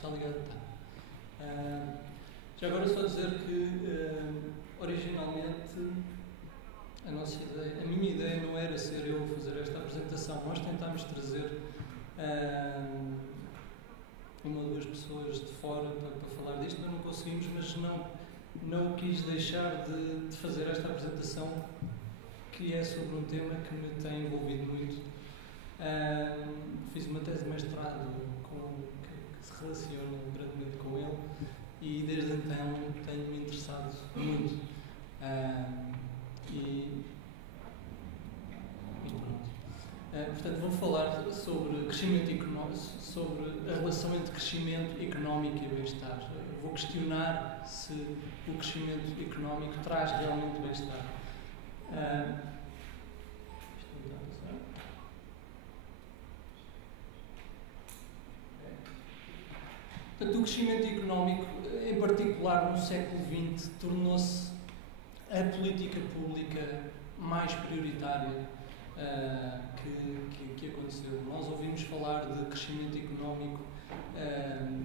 está ligado? Está. Já agora só dizer que originalmente a minha ideia não era ser eu a fazer esta apresentação. Nós tentámos trazer uma ou duas pessoas de fora para falar disto, mas não conseguimos, mas não quis deixar de fazer esta apresentação, que é sobre um tema que me tem envolvido muito. Fiz uma tese de mestrado que se relaciona grandemente com ele e desde então tenho-me interessado muito. Portanto, vou falar sobre crescimento económico, sobre a relação entre crescimento económico e bem-estar. Vou questionar se o crescimento económico traz realmente bem-estar. Portanto, o crescimento económico, em particular no século XX, tornou-se a política pública mais prioritária que aconteceu. Nós ouvimos falar de crescimento económico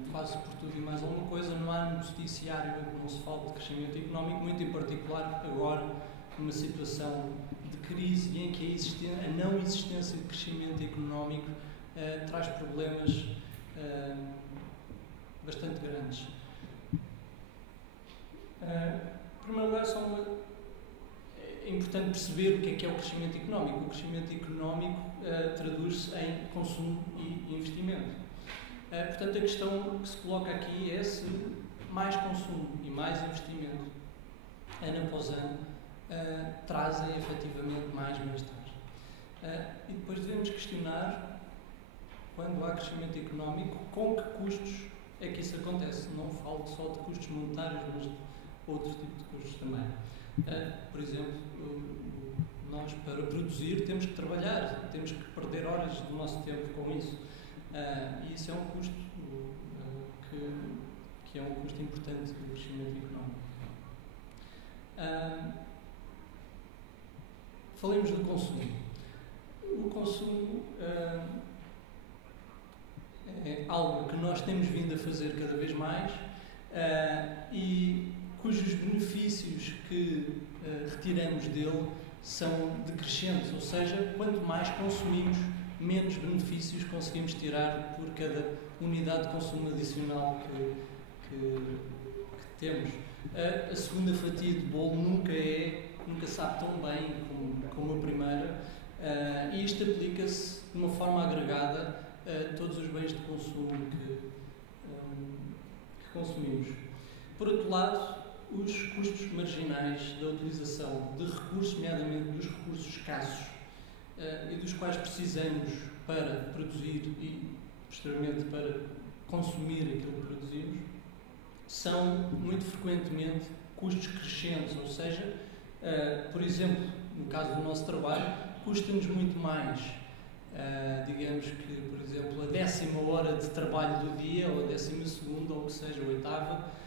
quase por tudo e mais alguma coisa. Não há noticiário em que não se fale de crescimento económico, muito em particular agora, numa situação de crise e em que a não existência de crescimento económico traz problemas bastante grandes. Em primeiro lugar, é importante perceber o que é o crescimento económico. O crescimento económico traduz-se em consumo e investimento. Portanto, a questão que se coloca aqui é se mais consumo e mais investimento, ano após ano, trazem efetivamente mais bem-estar. E depois devemos questionar, quando há crescimento económico, com que custos é que isso acontece. Não falo só de custos monetários, mas de outros tipos de custos também. Por exemplo, nós para produzir temos que trabalhar, temos que perder horas do nosso tempo com isso. E isso é um custo que é um custo importante do crescimento económico. Falemos do consumo. O consumo é algo que nós temos vindo a fazer cada vez mais e cujos benefícios que retiramos dele são decrescentes, ou seja, quanto mais consumimos, menos benefícios conseguimos tirar por cada unidade de consumo adicional que temos. A segunda fatia de bolo nunca sabe tão bem como a primeira, e isto aplica-se de uma forma agregada a todos os bens de consumo que consumimos. Por outro lado, os custos marginais da utilização de recursos, nomeadamente dos recursos escassos e dos quais precisamos para produzir e, posteriormente, para consumir aquilo que produzimos, são muito frequentemente custos crescentes, ou seja, por exemplo, no caso do nosso trabalho, custa-nos muito mais, digamos que, por exemplo, a 10ª hora de trabalho do dia, ou a 12ª, ou o que seja, a 8ª,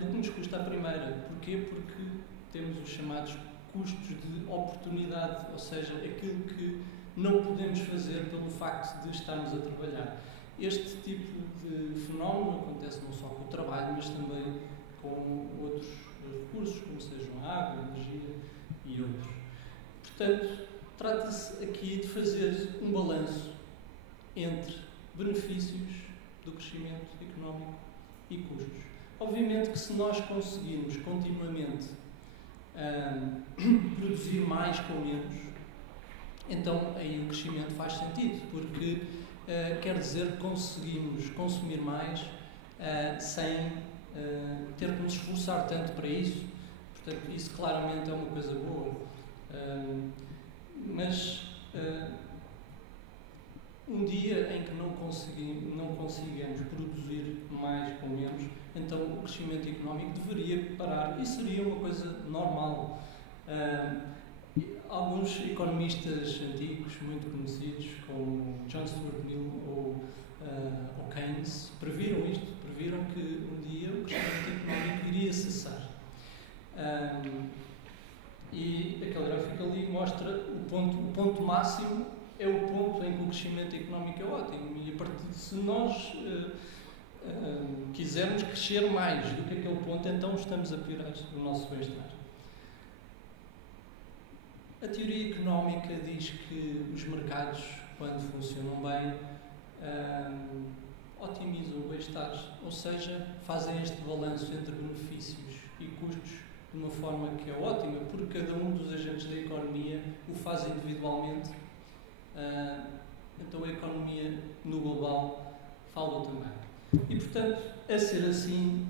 do que nos custa a primeira. Porquê? Porque temos os chamados custos de oportunidade, ou seja, aquilo que não podemos fazer pelo facto de estarmos a trabalhar. Este tipo de fenómeno acontece não só com o trabalho, mas também com outros recursos, como sejam a água, a energia e outros. Portanto, trata-se aqui de fazer um balanço entre benefícios do crescimento económico e custos. Obviamente que se nós conseguirmos continuamente produzir mais com menos, então aí o crescimento faz sentido, porque quer dizer que conseguimos consumir mais sem ter que nos esforçar tanto para isso. Portanto, isso claramente é uma coisa boa. Mas um dia em que não consigamos produzir mais com menos, então o crescimento económico deveria parar e seria uma coisa normal. Alguns economistas antigos, muito conhecidos, como John Stuart Mill ou Keynes, previram que um dia o crescimento económico iria cessar. E aquele gráfico ali mostra o ponto máximo é o ponto em que o crescimento económico é ótimo, e a partir de se nós quisermos crescer mais do que aquele ponto, então estamos a piorar o nosso bem-estar. A teoria económica diz que os mercados, quando funcionam bem, otimizam o bem-estar, ou seja, fazem este balanço entre benefícios e custos de uma forma que é ótima, porque cada um dos agentes da economia o faz individualmente, então a economia no global fala também. E, portanto, a ser assim,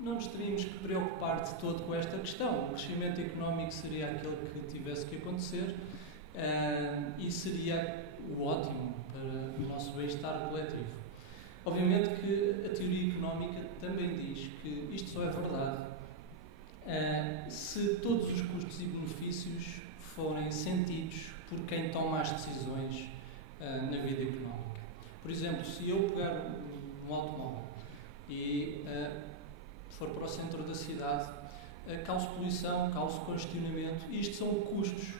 não nos teríamos que preocupar de todo com esta questão. O crescimento económico seria aquele que tivesse que acontecer e seria o ótimo para o nosso bem-estar coletivo. Obviamente que a teoria económica também diz que isto só é verdade se todos os custos e benefícios forem sentidos por quem toma as decisões na vida económica. Por exemplo, se eu pegar um automóvel e for para o centro da cidade, causo poluição, causo congestionamento, e isto são custos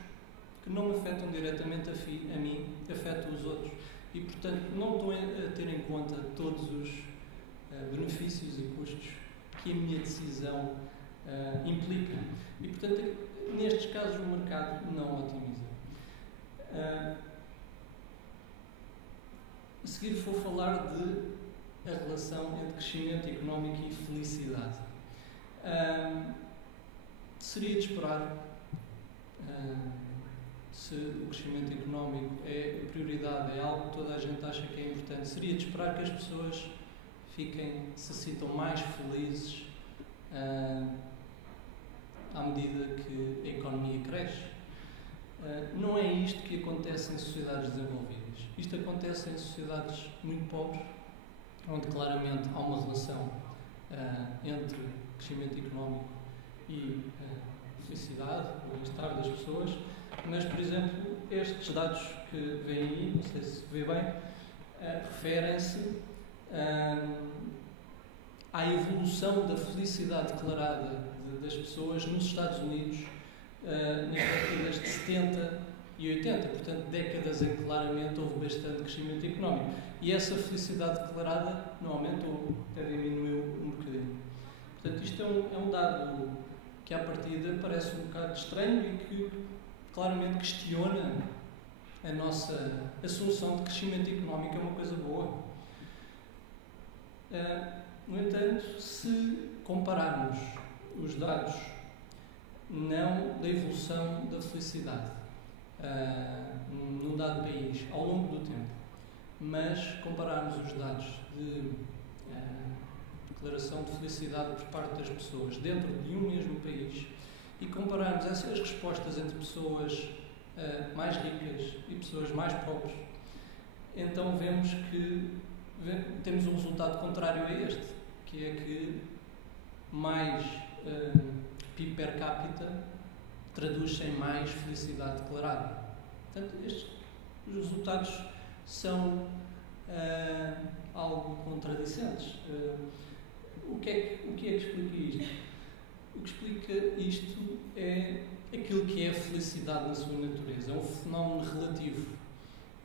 que não me afetam diretamente a mim, afetam os outros. E, portanto, não estou a ter em conta todos os benefícios e custos que a minha decisão implica. E, portanto, nestes casos, o mercado não otimiza. A seguir vou falar de a relação entre crescimento económico e felicidade. Seria de esperar, se o crescimento económico é a prioridade, é algo que toda a gente acha que é importante, seria de esperar que as pessoas se sintam mais felizes à medida que a economia cresce. Não é isto que acontece em sociedades desenvolvidas. Isto acontece em sociedades muito pobres, onde claramente há uma relação entre crescimento económico e felicidade, o bem-estar das pessoas, mas, por exemplo, estes dados que vêm aí, não sei se vê bem, referem-se à evolução da felicidade declarada das pessoas nos Estados Unidos nas décadas de 70 e 80, portanto, décadas em que claramente houve bastante crescimento económico. E essa felicidade declarada não aumentou, até diminuiu um bocadinho. Portanto, isto é um dado que, à partida, parece um bocado estranho e que claramente questiona a nossa assunção de crescimento económico é uma coisa boa. No entanto, se compararmos os dados não da evolução da felicidade num dado país ao longo do tempo, mas compararmos os dados de declaração de felicidade por parte das pessoas dentro de um mesmo país e compararmos essas respostas entre pessoas mais ricas e pessoas mais pobres, então vemos que temos um resultado contrário a este, que é que mais PIB per capita traduz-se em mais felicidade declarada. Portanto, os resultados são algo contradicentes. O que é que explica isto? O que explica isto é aquilo que é a felicidade na sua natureza. É um fenómeno relativo.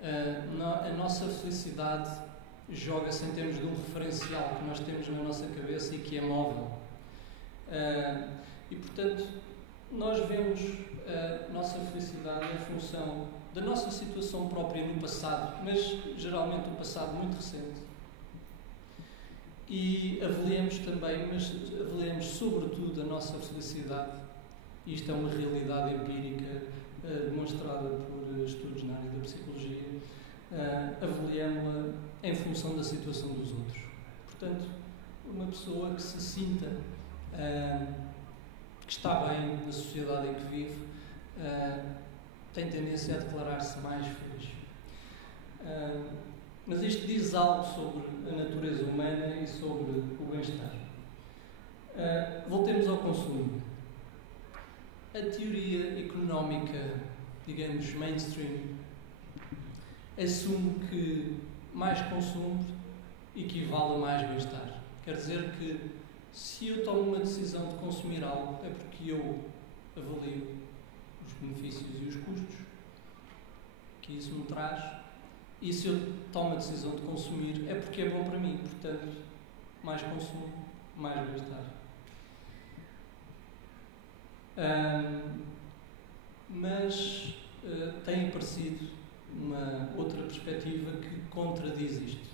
A nossa felicidade joga-se em termos de um referencial que nós temos na nossa cabeça e que é móvel. E, portanto, nós vemos a nossa felicidade em função da nossa situação própria no passado, mas geralmente um passado muito recente. E avaliamos também, mas avaliamos sobretudo a nossa felicidade, e isto é uma realidade empírica demonstrada por estudos na área da psicologia, avaliamos-la em função da situação dos outros. Portanto, uma pessoa que se sinta que está bem na sociedade em que vive tem tendência a declarar-se mais feliz. Mas isto diz algo sobre a natureza humana e sobre o bem-estar. Voltemos ao consumo. A teoria económica, digamos, mainstream, assume que mais consumo equivale a mais bem-estar. Quer dizer que se eu tomo uma decisão de consumir algo é porque eu avalio os benefícios e os custos que isso me traz E se eu tomo a decisão de consumir, é porque é bom para mim. Portanto, mais consumo, mais bem-estar. Mas tem aparecido uma outra perspectiva que contradiz isto,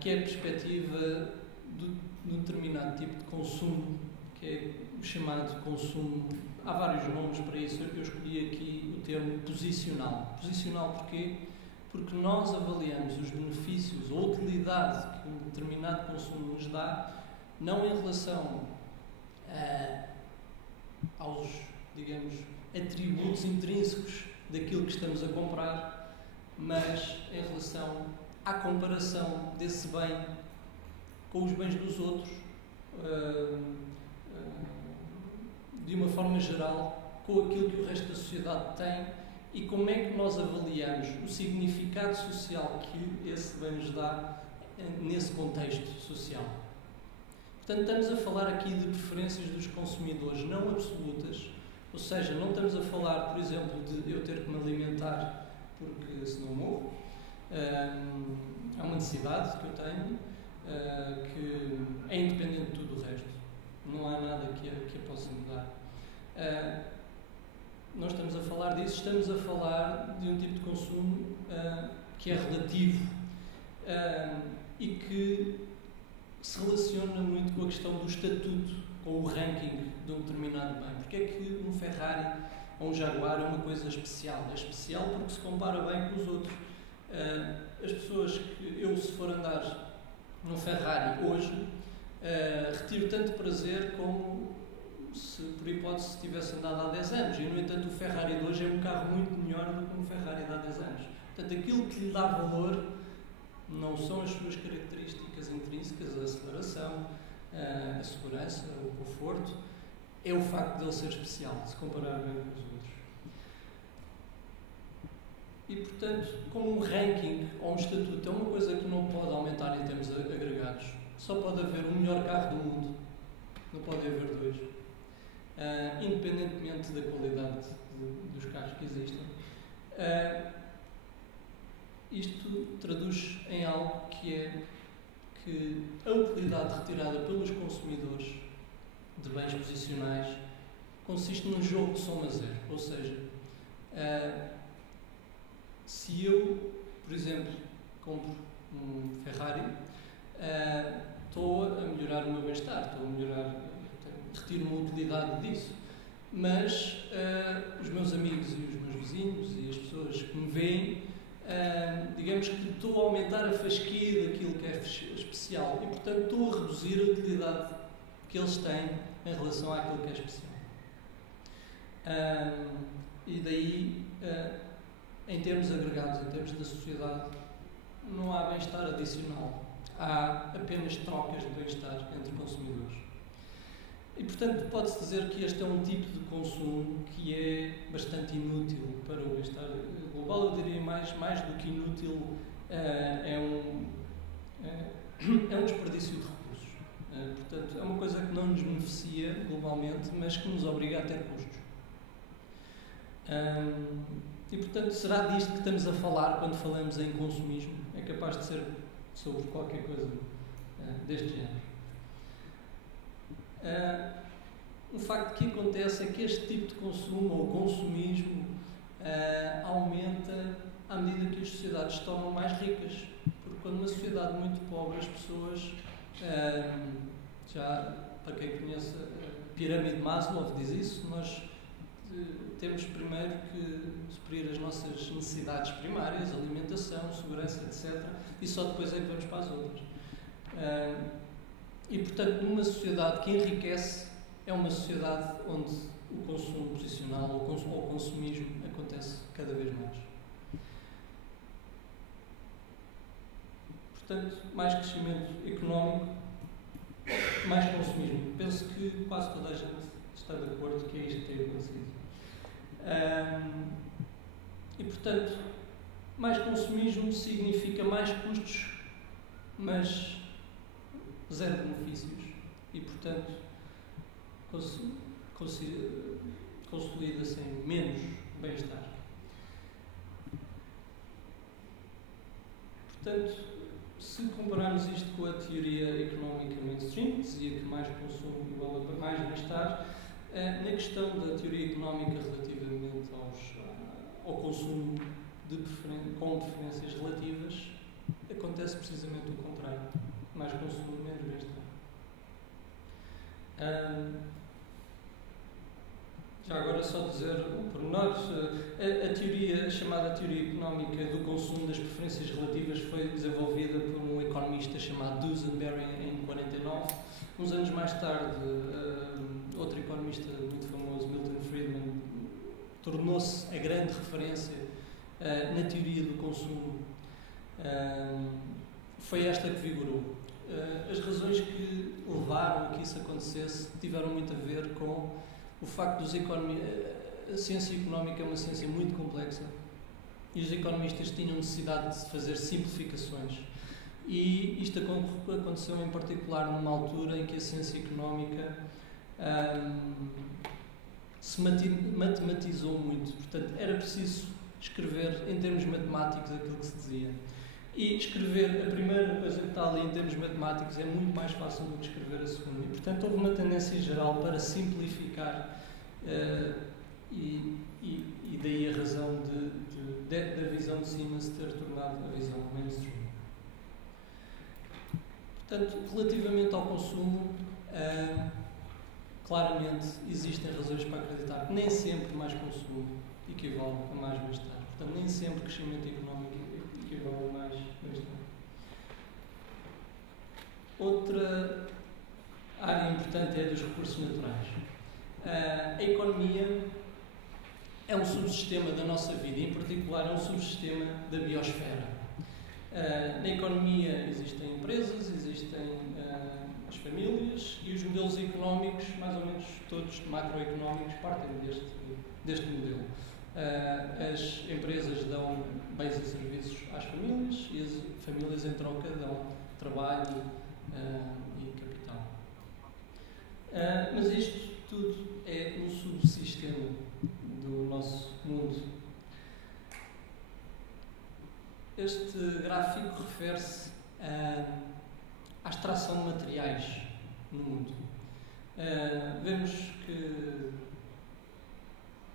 que é a perspectiva de um determinado tipo de consumo, que é o chamado consumo. Há vários nomes para isso, eu escolhi aqui o termo posicional. Posicional porquê? Porque nós avaliamos os benefícios ou a utilidade que um determinado consumo nos dá, não em relação aos, digamos, atributos intrínsecos daquilo que estamos a comprar, mas em relação à comparação desse bem com os bens dos outros, de uma forma geral, com aquilo que o resto da sociedade tem e como é que nós avaliamos o significado social que esse bem nos dá nesse contexto social. Portanto, estamos a falar aqui de preferências dos consumidores não absolutas, ou seja, não estamos a falar, por exemplo, de eu ter que me alimentar porque senão morro. É uma necessidade que eu tenho, que é independente de tudo o resto. Não há nada que a possa mudar. Nós estamos a falar disso, estamos a falar de um tipo de consumo que é relativo e que se relaciona muito com a questão do estatuto, com o ranking de um determinado bem. Porque é que um Ferrari ou um Jaguar é uma coisa especial? É especial porque se compara bem com os outros. As pessoas que eu, se for andar num Ferrari hoje, retiro tanto prazer como se, por hipótese, tivesse andado há 10 anos. E, no entanto, o Ferrari de hoje é um carro muito melhor do que um Ferrari de há 10 anos. Portanto, aquilo que lhe dá valor não são as suas características intrínsecas, a aceleração, a segurança, o conforto, é o facto de ele ser especial, se comparar bem com os outros. E, portanto, como um ranking ou um estatuto é uma coisa que não pode aumentar em termos agregados, só pode haver um melhor carro do mundo, não pode haver dois, independentemente da qualidade dos carros que existem. Isto traduz em algo que é que a utilidade retirada pelos consumidores de bens posicionais consiste num jogo de soma zero. Ou seja, se eu, por exemplo, compro um Ferrari, estou a melhorar o meu bem-estar, retiro uma utilidade disso. Mas os meus amigos e os meus vizinhos e as pessoas que me veem, digamos que estou a aumentar a fasquia daquilo que é especial e, portanto, estou a reduzir a utilidade que eles têm em relação àquilo que é especial. E daí, em termos agregados, em termos da sociedade, não há bem-estar adicional. Há apenas trocas de bem-estar entre consumidores. E, portanto, pode-se dizer que este é um tipo de consumo que é bastante inútil para o bem-estar global. Eu diria mais do que inútil, é um desperdício de recursos. Portanto, é uma coisa que não nos beneficia globalmente, mas que nos obriga a ter custos. E, portanto, será disto que estamos a falar quando falamos em consumismo? É capaz de ser sobre qualquer coisa deste género. O facto que acontece é que este tipo de consumo, ou consumismo, aumenta à medida que as sociedades se tornam mais ricas. Porque quando uma sociedade muito pobre, as pessoas, já para quem conhece a pirâmide de Maslow diz isso, nós temos primeiro que suprir as nossas necessidades primárias, alimentação, segurança, etc. E só depois é que vamos para as outras. E, portanto, numa sociedade que enriquece, é uma sociedade onde o consumo posicional ou o consumismo acontece cada vez mais. Portanto, mais crescimento económico, mais consumismo. Penso que quase toda a gente está de acordo que é isto que tem acontecido. E, portanto, mais consumismo significa mais custos, mas zero benefícios. E, portanto, consolida-se em menos bem-estar. Portanto, se compararmos isto com a teoria económica mainstream, que dizia que mais consumo igual a mais bem-estar, na questão da teoria económica relativamente ao consumo com preferências relativas, acontece precisamente o contrário. Mais consumo, menos bem-estar. Já agora só dizer um pormenor, a teoria, a chamada teoria económica do consumo das preferências relativas foi desenvolvida por um economista chamado Duesenberry em 49. Uns anos mais tarde, outro economista muito famoso, Milton Friedman, tornou-se a grande referência na teoria do consumo. Foi esta que vigorou. As razões que levaram a que isso acontecesse tiveram muito a ver com o facto de a ciência económica é uma ciência muito complexa e os economistas tinham necessidade de fazer simplificações. E isto aconteceu em particular numa altura em que a ciência económica se matematizou muito. Portanto, era preciso escrever em termos matemáticos aquilo que se dizia. E escrever a primeira coisa que está ali em termos matemáticos é muito mais fácil do que escrever a segunda. E, portanto, houve uma tendência geral para simplificar e daí a razão da visão de cima se ter tornado a visão mainstream. Portanto, relativamente ao consumo, claramente existem razões para acreditar que nem sempre mais consumo equivale a mais bem-estar. Portanto, nem sempre crescimento económico equivale a mais bem-estar. Outra área importante é a dos recursos naturais. A economia é um subsistema da nossa vida, em particular é um subsistema da biosfera. Na economia existem empresas, existem as famílias e os modelos económicos, mais ou menos todos macroeconómicos, partem deste modelo. As empresas dão bens e serviços às famílias e as famílias em troca dão trabalho e capital. Mas isto tudo é um subsistema do nosso mundo. Este gráfico refere-se à extração de materiais no mundo. Vemos que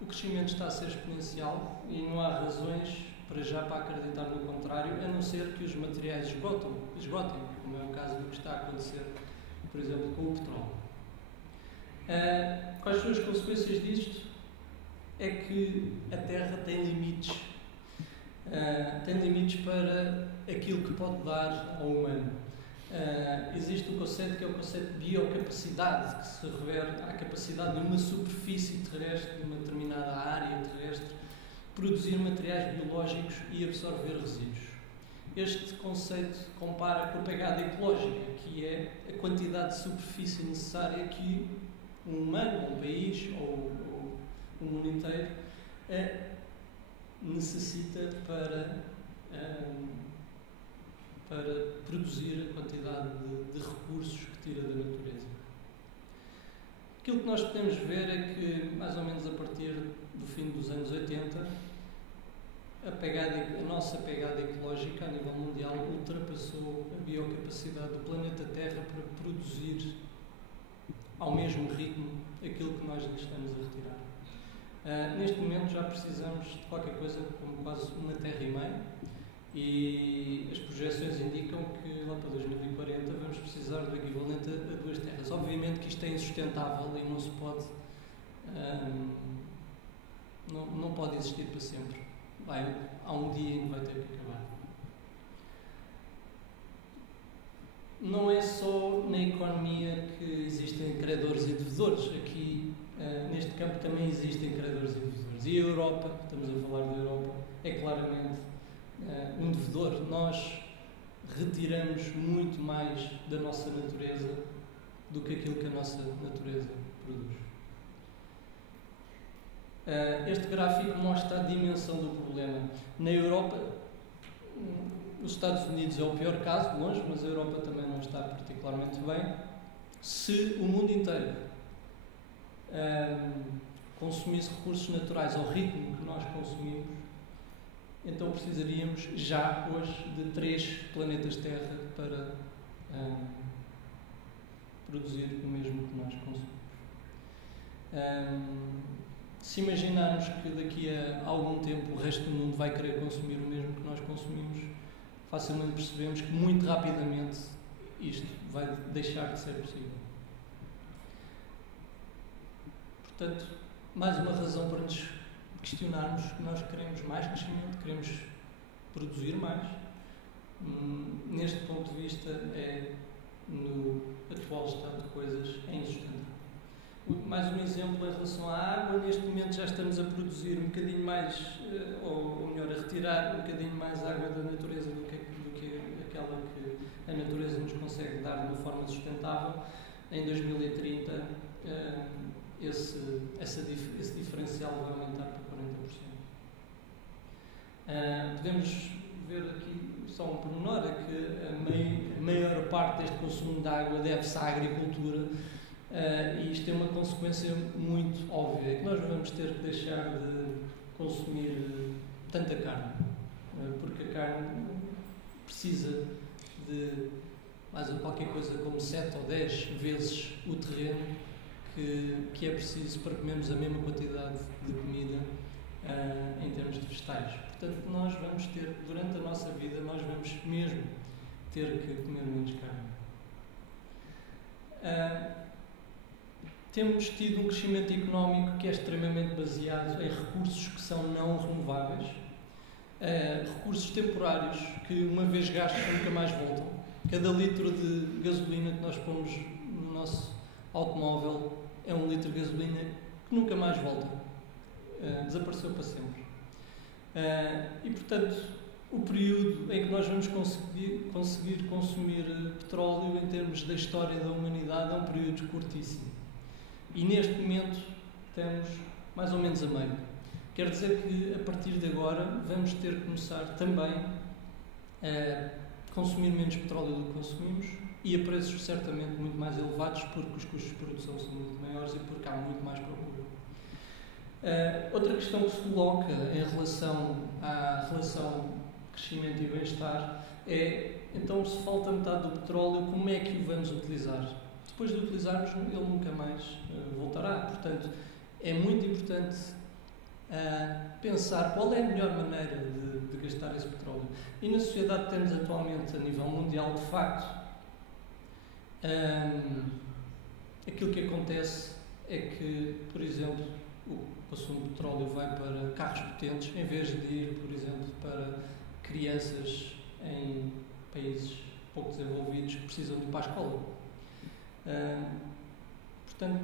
o crescimento está a ser exponencial e não há razões para já para acreditar no contrário, a não ser que os materiais esgotem, como é o caso do que está a acontecer, por exemplo, com o petróleo. Quais são as consequências disto? É que a Terra tem limites. Tem limites para aquilo que pode dar ao humano. Existe um conceito que é o conceito de biocapacidade, que se refere à capacidade de uma superfície terrestre, de uma determinada área terrestre, produzir materiais biológicos e absorver resíduos. Este conceito compara com a pegada ecológica, que é a quantidade de superfície necessária que um humano, um país ou o mundo inteiro necessita para produzir a quantidade de recursos que tira da natureza. Aquilo que nós podemos ver é que, mais ou menos a partir do fim dos anos 80, a nossa pegada ecológica a nível mundial ultrapassou a biocapacidade do planeta Terra para produzir ao mesmo ritmo aquilo que nós lhe estamos a retirar. Neste momento já precisamos de qualquer coisa como quase uma terra e meia, e as projeções indicam que lá para 2040 vamos precisar do equivalente a 2 terras. Obviamente que isto é insustentável e não se pode não pode existir para sempre. Há um dia em que vai ter que acabar. Não é só na economia que existem credores e devedores. Aqui, neste campo, também existem credores e devedores. E a Europa, estamos a falar da Europa, é claramente um devedor. Nós retiramos muito mais da nossa natureza do que aquilo que a nossa natureza produz. Este gráfico mostra a dimensão do problema. Na Europa, os Estados Unidos é o pior caso, de longe, mas a Europa também não está particularmente bem. Se o mundo inteiro consumisse recursos naturais ao ritmo que nós consumimos, então precisaríamos já hoje de 3 planetas Terra para produzir o mesmo que nós consumimos. Se imaginarmos que daqui a algum tempo o resto do mundo vai querer consumir o mesmo que nós consumimos, facilmente percebemos que muito rapidamente isto vai deixar de ser possível. Portanto, mais uma razão para nos questionarmos que nós queremos mais crescimento, queremos produzir mais. Neste ponto de vista, no atual estado de coisas, é insustentável. Mais um exemplo em relação à água. Neste momento já estamos a produzir um bocadinho mais, ou melhor, a retirar um bocadinho mais água da natureza do que aquela que a natureza nos consegue dar de uma forma sustentável. Em 2030, esse diferencial vai aumentar para 40%. Podemos ver aqui só um pormenor, é que a maior parte deste consumo de água deve-se à agricultura, e isto tem uma consequência muito óbvia, é que nós vamos ter que deixar de consumir tanta carne, porque a carne precisa de mais qualquer coisa como 7 ou 10 vezes o terreno que é preciso para comermos a mesma quantidade de comida em termos de vegetais. Portanto, nós vamos ter, durante a nossa vida, nós vamos mesmo ter que comer menos carne. Temos tido um crescimento económico que é extremamente baseado em recursos que são não renováveis, recursos temporários que, uma vez gastos, nunca mais voltam. Cada litro de gasolina que nós pomos no nosso automóvel é um litro de gasolina que nunca mais volta. Desapareceu para sempre. E, portanto, o período em que nós vamos conseguir consumir petróleo em termos da história da humanidade é um período curtíssimo. E neste momento estamos mais ou menos a meio. Quer dizer que a partir de agora vamos ter que começar também a consumir menos petróleo do que consumimos e a preços certamente muito mais elevados, porque os custos de produção são muito maiores e porque há muito mais procura. Outra questão que se coloca em relação à relação crescimento e bem-estar é, então, se falta metade do petróleo, como é que o vamos utilizar? Depois de utilizarmos, ele nunca mais voltará. Portanto, é muito importante pensar qual é a melhor maneira de gastar esse petróleo. E na sociedade que temos atualmente, a nível mundial, de facto, aquilo que acontece é que, por exemplo, o consumo de petróleo vai para carros potentes, em vez de ir, por exemplo, para crianças em países pouco desenvolvidos que precisam de ir para a escola. Portanto,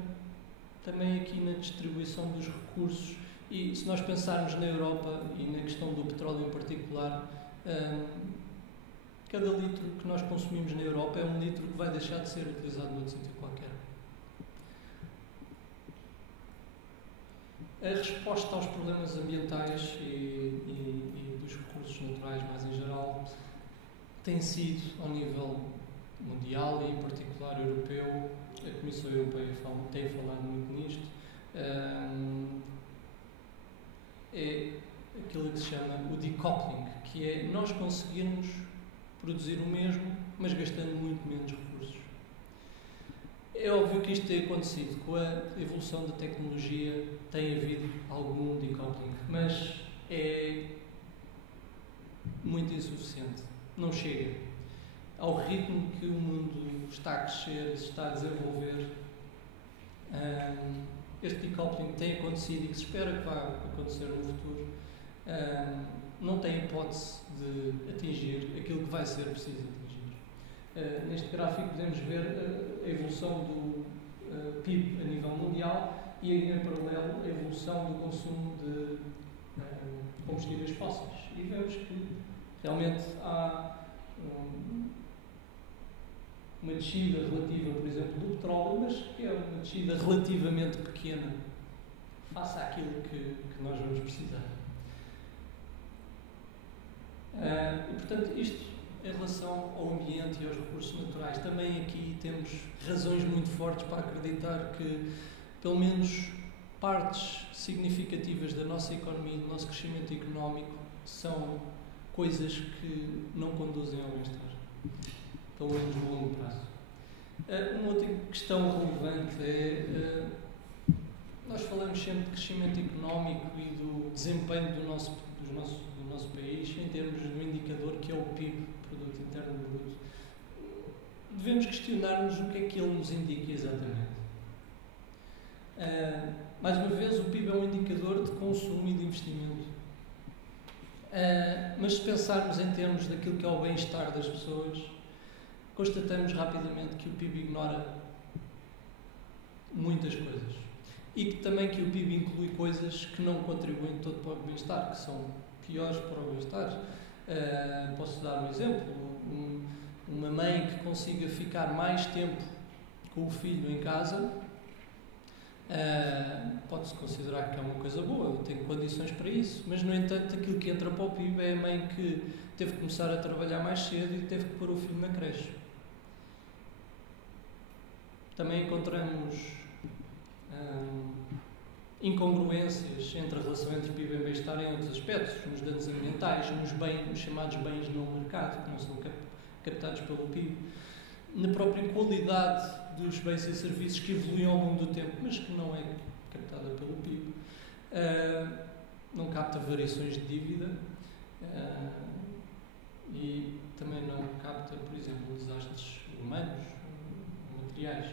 também aqui na distribuição dos recursos, e se nós pensarmos na Europa e na questão do petróleo em particular, cada litro que nós consumimos na Europa é um litro que vai deixar de ser utilizado noutro sítio qualquer. A resposta aos problemas ambientais e dos recursos naturais, mais em geral, tem sido, ao nível mundial e em particular europeu, a Comissão Europeia tem falado muito nisto, é aquilo que se chama o decoupling, que é nós conseguirmos produzir o mesmo, mas gastando muito menos recursos. É óbvio que isto tem acontecido. Com a evolução da tecnologia tem havido algum decoupling, mas é muito insuficiente. Não chega. Ao ritmo que o mundo está a crescer e se está a desenvolver, este decoupling tem acontecido e que se espera que vá acontecer no futuro, não tem hipótese de atingir aquilo que vai ser preciso atingir. Neste gráfico podemos ver a evolução do PIB a nível mundial e em paralelo a evolução do consumo de combustíveis fósseis. E vemos que realmente há uma descida relativa, por exemplo, do petróleo, mas que é uma descida relativamente pequena face àquilo que nós vamos precisar. E, portanto, isto em relação ao ambiente e aos recursos naturais. Também aqui temos razões muito fortes para acreditar que, pelo menos partes significativas da nossa economia, do nosso crescimento económico, são coisas que não conduzem ao bem-estar, pelo menos no longo prazo. Uma outra questão relevante é, nós falamos sempre de crescimento económico e do desempenho do nosso país em termos de um indicador que é o PIB, Produto Interno Bruto. Devemos questionar-nos o que é que ele nos indica exatamente. Mais uma vez, o PIB é um indicador de consumo e de investimento. Mas se pensarmos em termos daquilo que é o bem-estar das pessoas, constatamos rapidamente que o PIB ignora muitas coisas. E que também que o PIB inclui coisas que não contribuem todo para o bem-estar, que são piores para o bem-estar. Posso dar um exemplo. Uma mãe que consiga ficar mais tempo com o filho em casa, pode-se considerar que é uma coisa boa, tem condições para isso, mas no entanto aquilo que entra para o PIB é a mãe que teve que começar a trabalhar mais cedo e teve que pôr o filho na creche. Também encontramos incongruências entre a relação entre PIB e bem-estar em outros aspectos, nos danos ambientais, nos chamados bens não mercado, que não são captados pelo PIB, na própria qualidade dos bens e serviços que evoluem ao longo do tempo, mas que não é captada pelo PIB. Não capta variações de dívida e também não capta, por exemplo, desastres humanos, materiais.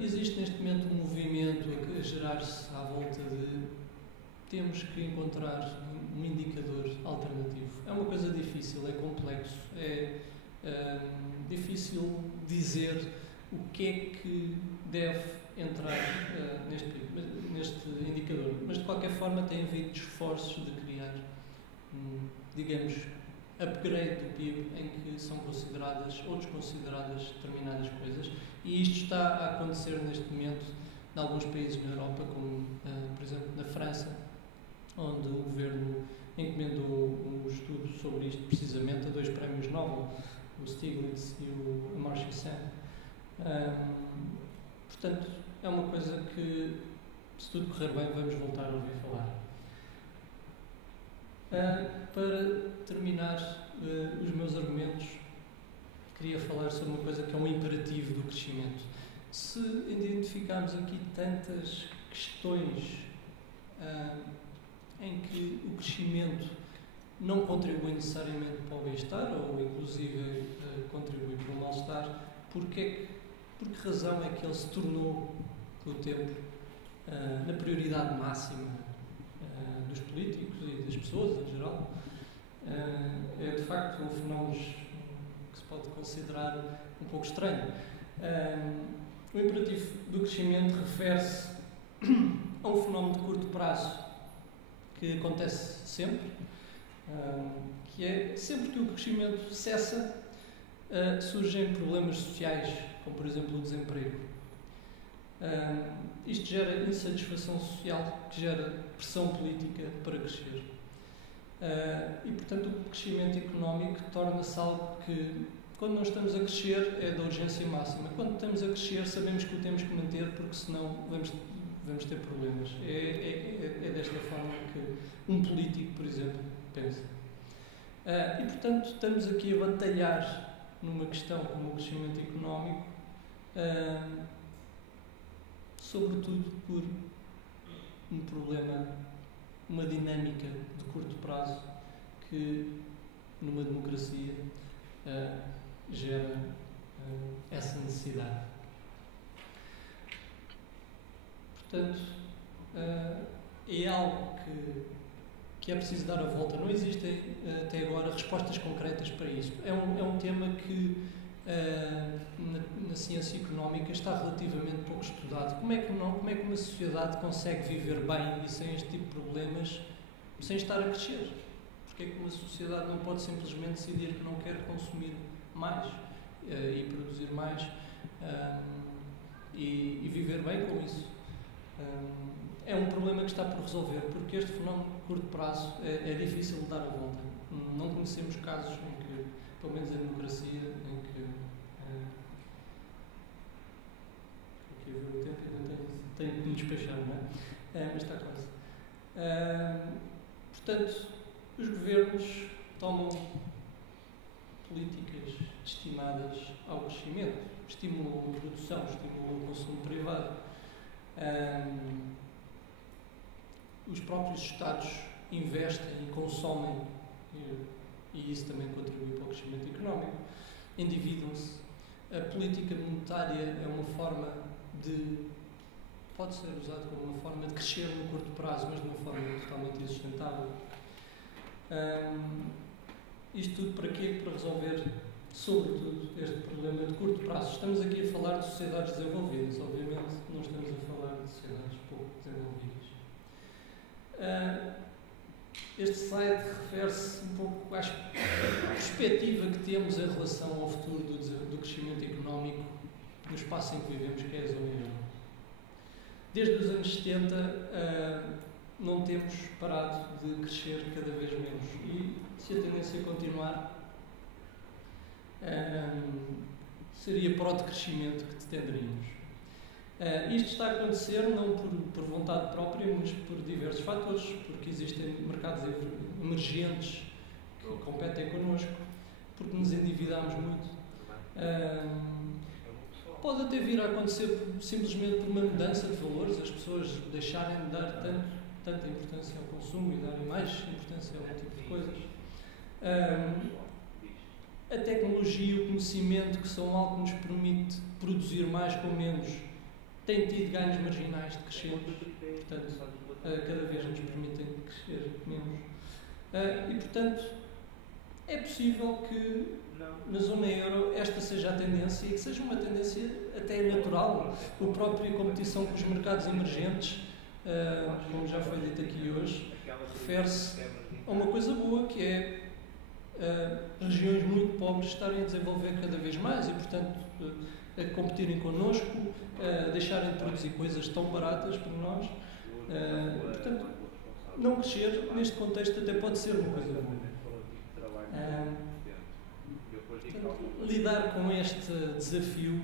Existe neste momento um movimento a gerar-se à volta de temos que encontrar um indicador alternativo. É uma coisa difícil, é complexo, é difícil dizer o que é que deve entrar neste indicador, mas de qualquer forma tem havido esforços de criar, digamos, upgrade do PIB em que são consideradas ou desconsideradas determinadas coisas, e isto está a acontecer neste momento em alguns países na Europa, como por exemplo na França, onde o governo encomendou um estudo sobre isto precisamente a 2 prémios Nobel, o Stiglitz e o Amartya Sen. Portanto, é uma coisa que, se tudo correr bem, vamos voltar a ouvir falar. Para terminar os meus argumentos, queria falar sobre uma coisa que é um imperativo do crescimento. Se identificarmos aqui tantas questões em que o crescimento não contribui necessariamente para o bem-estar, ou inclusive contribui para o mal-estar, por que razão é que ele se tornou, com o tempo, na prioridade máxima dos políticos e das pessoas em geral? É de facto um fenómeno que se pode considerar um pouco estranho. O imperativo do crescimento refere-se a um fenómeno de curto prazo que acontece sempre, que é sempre que o crescimento cessa, surgem problemas sociais, como por exemplo o desemprego. Isto gera insatisfação social, que gera pressão política para crescer. E portanto o crescimento económico torna-se algo que, quando nós estamos a crescer, é da urgência máxima. Quando estamos a crescer, sabemos que o temos que manter, porque senão vamos ter problemas. É desta forma que um político, por exemplo, pensa. E portanto estamos aqui a batalhar numa questão como o crescimento económico, sobretudo por um problema, uma dinâmica de curto prazo que numa democracia gera essa necessidade. Portanto, é algo que é preciso dar a volta. Não existem até agora respostas concretas para isso. É um tema que na ciência económica está relativamente pouco estudado. Como é que uma sociedade consegue viver bem e sem este tipo de problemas sem estar a crescer? Porque é que uma sociedade não pode simplesmente decidir que não quer consumir mais e produzir mais e viver bem com isso? É um problema que está por resolver, porque este fenómeno de curto prazo é difícil de dar a volta. Não conhecemos casos em que, pelo menos a democracia, em que ver o tempo e ainda tenho que me despachar, não é? Mas está quase. Portanto, os governos tomam políticas destinadas ao crescimento, estimulam a produção, estimulam o consumo privado. Os próprios Estados investem e consomem, e isso também contribui para o crescimento económico. Endividam-se. A política monetária é uma forma pode ser usada como uma forma de crescer no curto prazo, mas de uma forma totalmente insustentável. Isto tudo para quê? Para resolver, sobretudo, este problema de curto prazo. Estamos aqui a falar de sociedades desenvolvidas, obviamente não estamos a falar de sociedades pouco desenvolvidas. Este slide refere-se um pouco à perspectiva que temos em relação ao futuro do crescimento económico no espaço em que vivemos, que é a zona euro. Desde os anos 70 não temos parado de crescer cada vez menos e se a tendência continuar seria para o decrescimento que tenderíamos. Isto está a acontecer não por vontade própria, mas por diversos fatores, porque existem mercados emergentes que competem connosco, porque nos endividamos muito. Pode até vir a acontecer simplesmente por uma mudança de valores, as pessoas deixarem de dar tanta importância ao consumo e darem mais importância a outro tipo de coisas. A tecnologia e o conhecimento, que são algo que nos permite produzir mais com menos, têm tido ganhos marginais decrescentes, portanto, cada vez nos permitem crescer menos. E, portanto, é possível que na zona euro esta seja a tendência e que seja uma tendência até natural. A própria competição com os mercados emergentes, como já foi dito aqui hoje, refere-se a uma coisa boa, que é regiões muito pobres estarem a desenvolver cada vez mais e, portanto, a competirem connosco, a deixarem de produzir coisas tão baratas para nós. Portanto, não crescer neste contexto até pode ser uma coisa boa. Lidar com este desafio,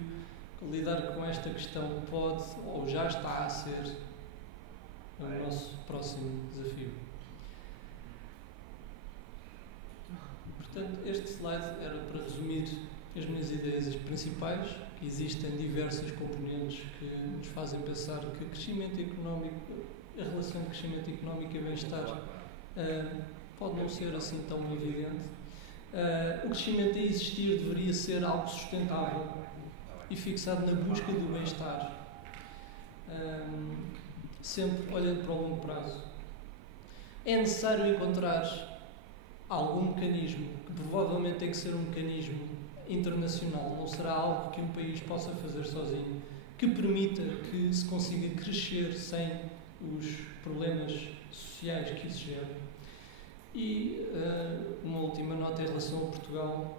lidar com esta questão pode ou já está a ser o nosso próximo desafio. Portanto, este slide era para resumir as minhas ideias principais. Existem diversas componentes que nos fazem pensar que crescimento económico, a relação de crescimento económico e bem-estar pode não ser assim tão evidente. O crescimento a existir deveria ser algo sustentável e fixado na busca do bem-estar, sempre olhando para o longo prazo. É necessário encontrar algum mecanismo, que provavelmente tem que ser um mecanismo internacional, não será algo que um país possa fazer sozinho, que permita que se consiga crescer sem os problemas sociais que isso gera. E uma última nota em relação a Portugal.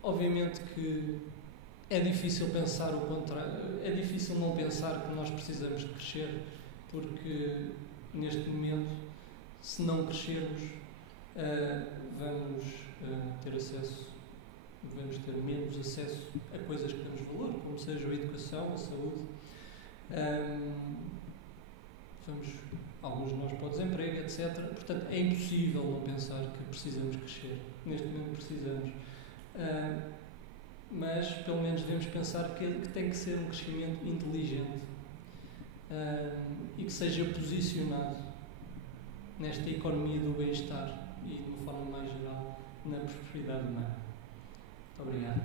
Obviamente que é difícil pensar o contrário, é difícil não pensar que nós precisamos de crescer, porque neste momento, se não crescermos, vamos ter menos acesso a coisas que temos valor, como seja a educação, a saúde. Alguns de nós para o desemprego, etc. Portanto, é impossível não pensar que precisamos crescer. Neste momento precisamos. Mas, pelo menos, devemos pensar que tem que ser um crescimento inteligente e que seja posicionado nesta economia do bem-estar e, de uma forma mais geral, na prosperidade humana. Muito obrigado.